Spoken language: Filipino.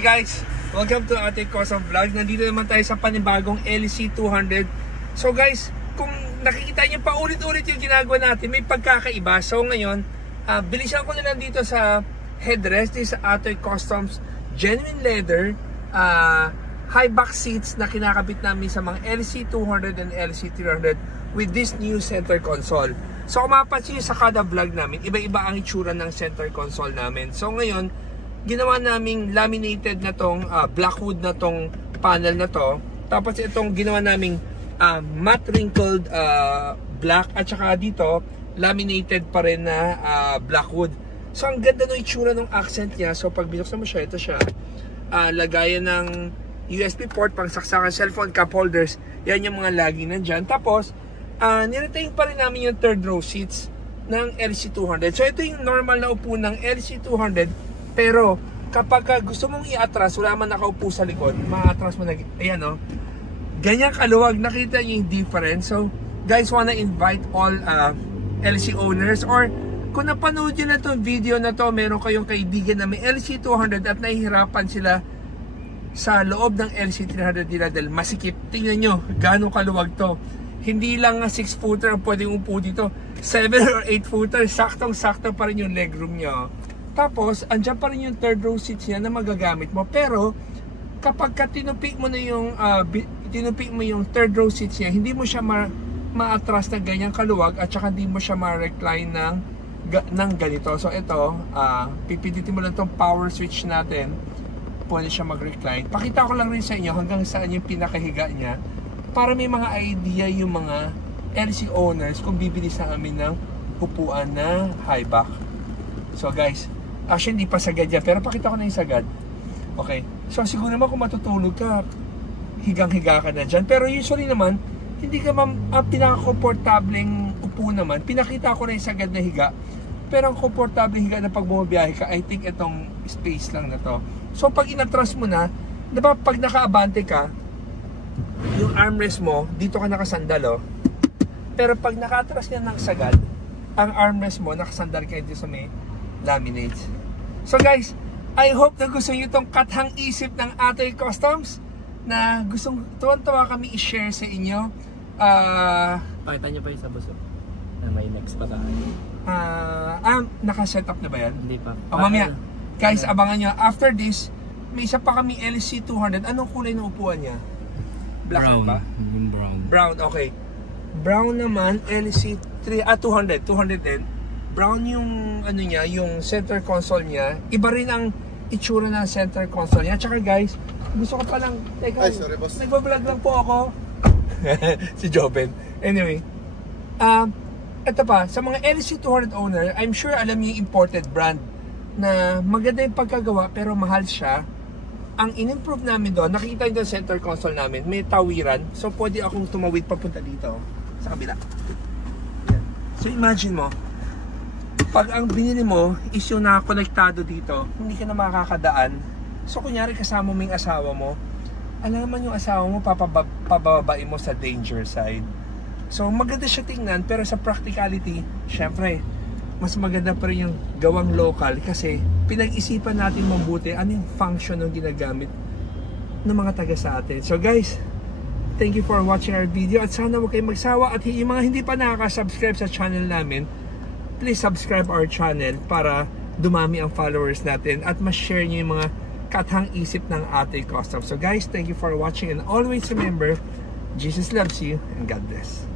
Hi guys! Welcome to Ate Custom Vlog. Nandito naman tayo sa panibagong LC200. So guys, kung nakikita nyo pa ulit-ulit yung ginagawa natin, may pagkakaiba. So ngayon, bilisan ko na lang dito sa headrest. This is Ate Customs genuine leather high back seats na kinakabit namin sa mga LC200 and LC300 with this new center console. So kung mapapansin nyo sa kada vlog namin, iba-iba ang itsura ng center console namin. So ngayon, ginawa naming laminated na tong black wood na tong panel na to. Tapos itong ginawa naming matte wrinkled black, at saka dito laminated pa rin na black wood. So ang ganda ng itsura ng accent niya. So pag binuksan mo siya, ito siya. Lagayan ng USB port, pang saksakan cellphone, cup holders. Yan yung mga laging nandyan. Tapos niretain pa rin namin yung third row seats ng LC200. So ito yung normal na upo ng LC200. Pero kapag gusto mong i-atras, wala man nakaupo sa likod, ma-atras mo na, ayan o, ganyan kaluwag, nakita niyo yung difference. So guys, wanna invite all LC owners, or kung napanood nyo na itong video na to, meron kayong kaibigan na may LC200 at nahihirapan sila sa loob ng LC300 nila dahil masikip. Tingnan nyo, gano'ng kaluwag to. Hindi lang 6 footer ang pwedeng upo dito, 7 or 8 footer, saktong-sakto pa rin yung legroom nyo. Tapos, andyan pa rin yung third row seats niya na magagamit mo. Pero, kapag tinupik mo na yung third row seats niya, hindi mo siya ma-atras na ganyang kaluwag, at saka hindi mo siya ma-recline ng ganito. So, ito, pipindutin mo lang itong power switch natin. Pwede siya mag-recline. Pakita ko lang rin sa inyo hanggang saan yung pinakahiga niya, para may mga idea yung mga LC owners kung bibili sa amin ng upuan na high back. So guys, actually hindi pa sagad yan, pero pakita ko na yung sagad. Okay, so siguro naman kung matutulog ka, higang-higa ka na dyan. Pero usually naman, hindi ka pinaka-komportableng upo naman. Pinakita ko na yung sagad na higa. Pero ang komportableng higa na pag bumabiyahe ka, I think itong space lang na to. So pag inatras mo na, diba pag nakaabante ka, yung armrest mo, dito ka nakasandal, oh. Pero pag nakatras ka ng sagad, ang armrest mo, nakasandal ka dito sa may laminate. So guys, I hope na gusto nyo itong kathang isip ng Ate Customs, na gustong tuwan-tuwa kami i-share sa inyo. Pakita nyo pa yung sa buso na may next pa tayo. Naka-set up na ba yan? Hindi pa. Mamaya, guys, abangan nyo. After this, may isa pa kami LC200. Anong kulay ng upuan niya? Black Brown. ba? Brown. Brown, okay. Brown naman, LC200 din. Brown yung ano niya, yung center console niya. Iba rin ang itsura ng center console niya. Tsaka guys, gusto ko palang, teka, ay, sorry, boss. nagbablog lang po ako. Si Joben. Anyway, ito pa, sa mga LC200 owner, I'm sure alam niyo yung imported brand na maganda yung pagkagawa pero mahal siya. Ang in-improve namin doon, nakikita nyo doon center console namin, may tawiran. So pwede akong tumawid papunta dito sa kabila. Yan. So imagine mo, pag ang binili mo is yung nakakonektado dito, hindi ka na makakadaan. So kunyari kasama mo yung asawa mo, alam naman yung asawa mo, pababain mo sa danger side. So maganda siya tingnan, pero sa practicality, syempre, mas maganda pa rin yung gawang local kasi pinag-isipan natin mabuti ano yung function ng ginagamit ng mga taga sa atin. So guys, thank you for watching our video, at sana huwag kayong magsawa, at yung mga hindi pa nakaka-subscribe sa channel namin, please subscribe our channel para dumami ang followers natin at ma-share nyo yung mga kathang isip ng Ate Customs. So guys, thank you for watching, and always remember, Jesus loves you and God bless.